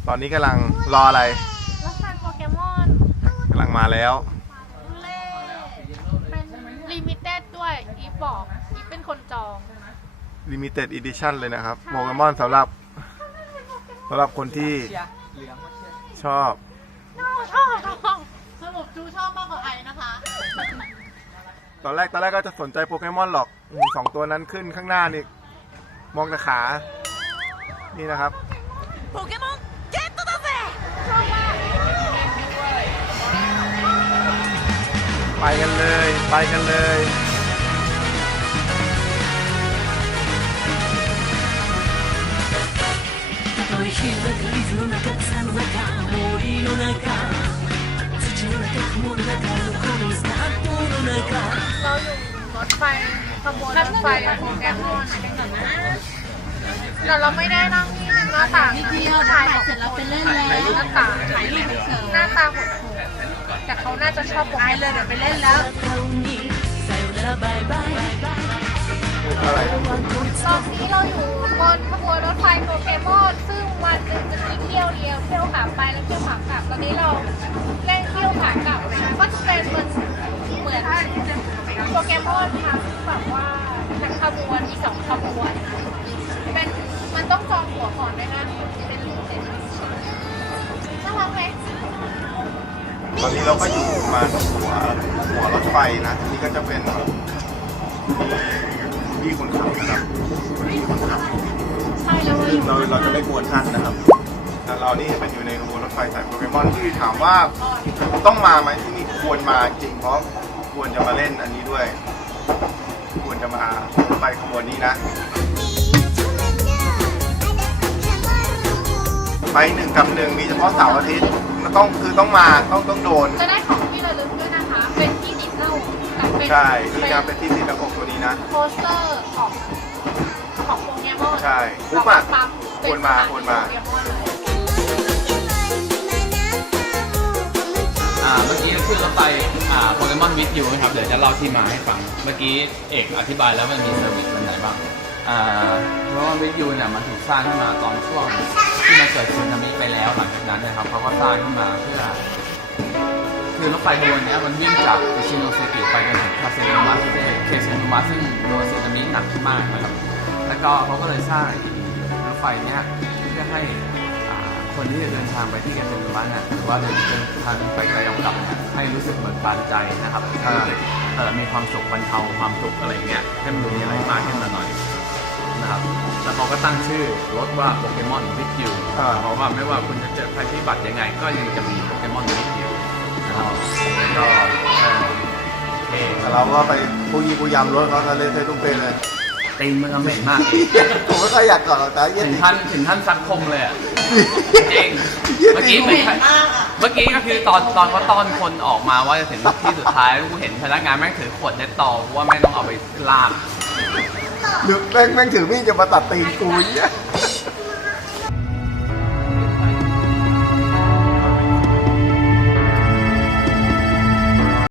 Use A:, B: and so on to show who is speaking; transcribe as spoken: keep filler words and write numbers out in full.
A: ตอนนี้กำลังรออะไร
B: รถไฟโปเกมอน
A: กำลังมาแล้ว
B: เล่เป็นลิมิเต็ดด้วยอีฟบอกอีฟเป็นคนจอง
A: Limited Edition เลยนะครับโปเกมอนสำหรับสำหรับคนที่ชอบ
B: ชอบชอบสรุปจูชอบมากกว่าไอนะคะ
A: ตอนแรกตอนแรกก็จะสนใจโปเกมอนหรอกสองตัวนั้นขึ้นข้างหน้านี่มองแต่ขานี่นะครับ
B: โปเกมอนเก็ตตัวเซ่ชอบมาก
A: ไปกันเลยไปกันเลย
B: เราอยู่รถไฟขบวนรถไฟโปเกมอนแต่เราไม่ได้นั่งนี่หน้าต่างที่ชายเสร็จเราไปเล่นแล้วหน้าต่างหน้าตาหดหูแต่เขาน่าจะชอบโปเกมอนเลยเดี๋ยวไปเล่นแล้ว
A: อะไร
B: ตอนนี้เราอยู่บนขบวนรถไฟโปเกมอนซึ่งวันหนึ่งจะมีเที่ยวเดียวเที่ยวขาไปแล้วเที่ยวขากลับตอนนี้เราเล่นเที่ยวขากลับก็จะเป็นเหมือนเหมือนโปเกมอนทั้งแบบว่าทั้งขบวนมีสองขบวนเป็นมันต้องจองตั๋วก่อนด้วยนะเป็นลิมิเต็ดน่ารักไหม
A: ตอนนี้เราก็อยู่มาหัวหัวรถไฟนะที่นี่ก็จะเป็นพี่คนขับนะครับพี่คนขับ
B: ใช่แล้ว
A: เราเราจะไม่กวนท่านนะครับแต่เรานี่เป็นอยู่ในขบวนรถไฟสายโปเกมอนที่ถามว่าต้องมาไหมที่นี่ควรมาจริงเพราะควรจะมาเล่นอันนี้ด้วยควรจะมารถไฟขบวนนี้นะไปหนึ่งกับหนึ่งมีเฉพาะเสาร์อาทิตย์ต้องคือต้องมาต้องต้องโดน
B: จะได้ของที่ระลึกด้วยนะคะเป็นที่ติดเหล้า
A: ใช่นี่นะเป็นที่ติดระบบตัวนี้นะ
B: โปสเตอร์ของของโปเกมอน
A: ใช่ปุ๊บอ่ะควรมาควรมา
C: อ่าเมื่อกี้ขึ้นรถไฟอ่าโปเกมอนวิทยูนะครับเดี๋ยวจะเล่าที่มาให้ฟังเมื่อกี้เอกอธิบายแล้วมันมีเซอร์วิสมันไหนบ้างอ่าโปเกมอนวิทยูเนี่ยมันถูกสร้างขึ้นมาตอนช่วงที่มันเกิดสึนามิไปแล้วหลังจากนั้นนะครับเขาก็สร้างขึ้นมาเพื่อคือรถไฟขบวนนี้มันวิ่งจากอิชิโนเซกิไปจนถึงคาเซโนมะเคเซโนมะซึ่งโดนสึนามิหนักมากนะครับแล้วก็เขาก็เลยสร้างรถไฟเนี้ยเพื่อให้คนที่จะเดินทางไปที่คาเซโนมะเนี่ยหรือว่าเดินทางไปไกลกลับเนี่ยให้รู้สึกเหมือนปานใจนะครับเออมีความสุขบรรเทาความทุกข์อะไรเงี้ยให้มันมีอะไรมากขึ้นมาหน่อยนะครับแล้วเขาก็ตั้งชื่อรถว่าโปเกมอนวิทยูเพราะว่าไม่ว่าคุณจะเจอภัยพิบัติยังไงก็ยังจะมีโปเกมอนวิทยูนะครับก็โอเค
A: เราก็ไปผู้ยีผู้ยำรถเขาก็เลยเทตุ้งเปเลย
C: ตีนมันเหม็นมาก
A: ผมไม่ค่อยอยากกอดหรอกแต่
C: ถึงท่านถึงท่านซักคมเลยอ่ะจริงเมื่อกี้เหมือนเมื่อกี้ก็คือตอนตอนว่าตอนคนออกมาว่าจะถึงที่สุดท้ายกูเห็นพนักงานแม่งถือขวดเน็ตตอว่าแม่งต้องเอาไปลาก
A: หรือแม่งแม่งถือมีดจะมาตัดตีนกูเนี่ย